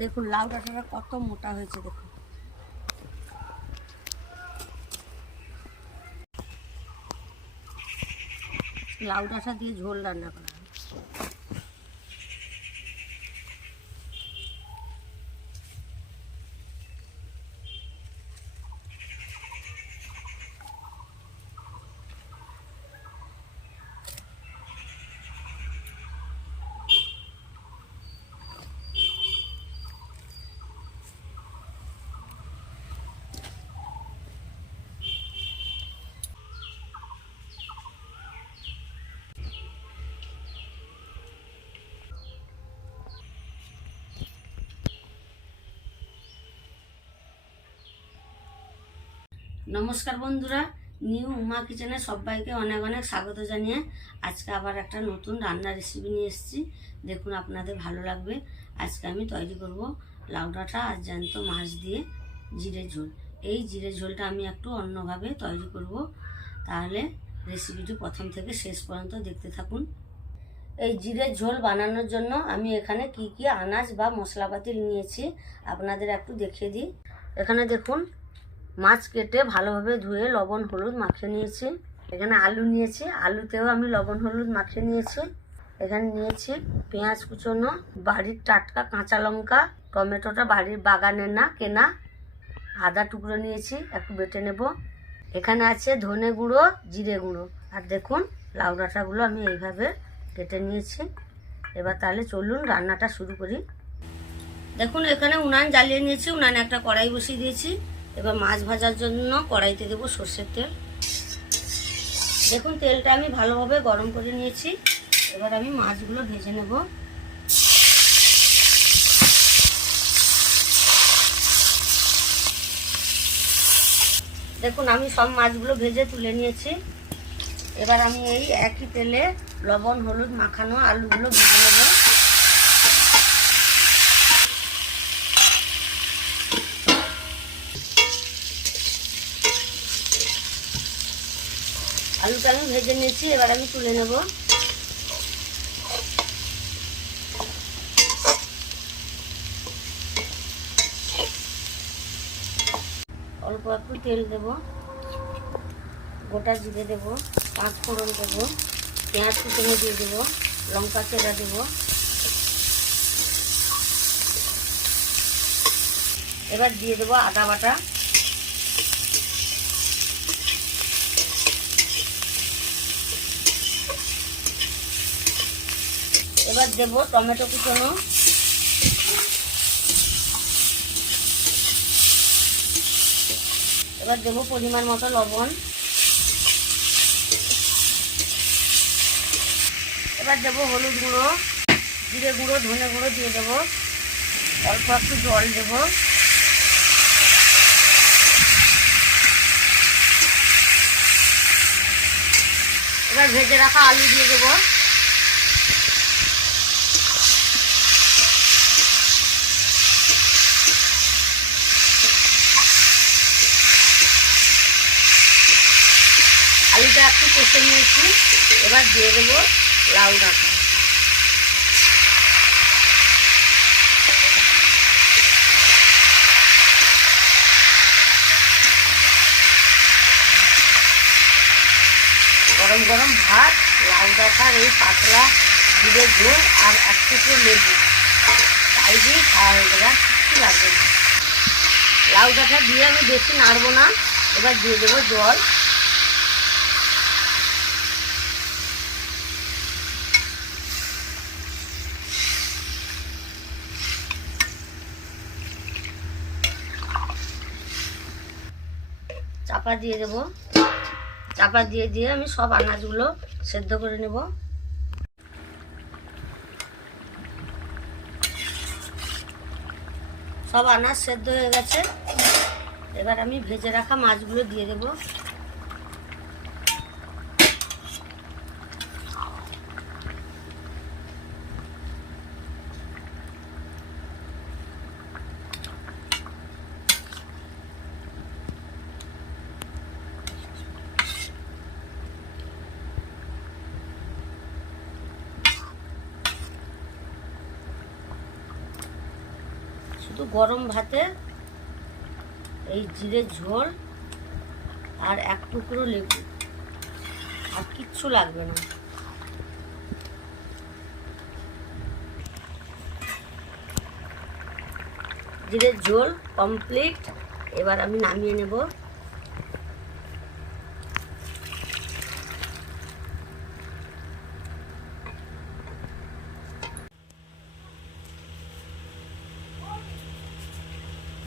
দেখুন লাউ ডাঁটাটা কত মোটা হয়েছে দেখুন। লাউ ডাঁটা দিয়ে ঝোল রান্না করা হয়। নমস্কার বন্ধুরা, নিউ উমা কিচেনে সবাইকে অনেক অনেক স্বাগত জানিয়ে আজকে আবার একটা নতুন রান্নার রেসিপি নিয়ে এসেছি। দেখুন আপনাদের ভালো লাগবে। আজকে আমি তৈরি করব লাউ ডাঁটা আর জ্যান্ত মাছ দিয়ে জিরে ঝোল। এই জিরে ঝোলটা আমি একটু অন্যভাবে তৈরি করব, তাহলে রেসিপিটি প্রথম থেকে শেষ পর্যন্ত দেখতে থাকুন। এই জিরের ঝোল বানানোর জন্য আমি এখানে কি কি আনাজ বা মশলাপাতি নিয়েছি আপনাদের একটু দেখিয়ে দিই। এখানে দেখুন, মাছ কেটে ভালোভাবে ধুয়ে লবণ হলুদ মাখিয়ে নিয়েছি। এখানে আলু নিয়েছি, আলুতেও আমি লবণ হলুদ মাখিয়ে নিয়েছি। এখানে নিয়েছি পেঁয়াজ কুচোনো, বাড়ির টাটকা কাঁচা লঙ্কা, টমেটোটা বাড়ির বাগানের না কেনা, আদা টুকরো নিয়েছি, একটু বেটে নেব। এখানে আছে ধনে গুঁড়ো, জিরে গুঁড়ো। আর দেখুন লাউ ডাঁটাগুলো আমি এইভাবে কেটে নিয়েছি। এবার তাহলে চলুন রান্নাটা শুরু করি। দেখুন এখানে উনান জ্বালিয়ে নিয়েছি, উনানে একটা কড়াই বসিয়ে দিয়েছি। এবার মাছ ভাজার জন্য কড়াইতে দেবো সর্ষের তেল। দেখুন তেলটা আমি ভালোভাবে গরম করে নিয়েছি। এবার আমি মাছগুলো ভেজে নেব। দেখুন আমি সব মাছগুলো ভেজে তুলে নিয়েছি। এবার আমি এই একই তেলে লবণ হলুদ মাখানো আলুগুলো ভেজে নেব। আলুটা আমি ভেজে নিয়েছি, এবার আমি তুলে নেব। অল্প একটু তেল দেব, গোটা জিরে দেব, পাঁচ ফোড়ন দেবো, পেঁয়াজ কুচনো দিয়ে দেবো, লঙ্কা চেরা দেবো। এবার দিয়ে দেবো আদা বাটা, এবার দেবো টমেটো কুচনো, এবার দেবো পরিমাণ মতো লবণ, এবার দেবো হলুদ গুঁড়ো, জিরে গুঁড়ো, ধনে গুঁড়ো দিয়ে দেবো, অল্প একটু জল দেবো। এবার ভেজে রাখা আলু দিয়ে দেবো। আলুটা একটু কষে নিয়েছি, এবার দিয়ে দেবো লাউ ডাঁটা। গরম গরম ভাত, লাউ ডাঁটার এই পাতলা জিরে ঝোল আর এক টুকরো লেবু, তাই দিয়ে খাওয়া হয়ে যাবে, আর কিচ্ছু লাগবে না। লাউ ডাঁটা দিয়ে আমি বেশি নাড়বো না। এবার দিয়ে দেবো জল। চাপা দিয়ে দেবো। চাপা দিয়ে দিয়ে আমি সব আনাজগুলো সেদ্ধ করে নেব। সব আনাজ সেদ্ধ হয়ে গেছে। এবার আমি ভেজে রাখা মাছগুলো দিয়ে দেবো। শুধু গরম ভাতে এই জিরের ঝোল আর এক টুকরো লেবু, আর কিচ্ছু লাগবে না। জিরের ঝোল কমপ্লিট। এবার আমি নামিয়ে নেব।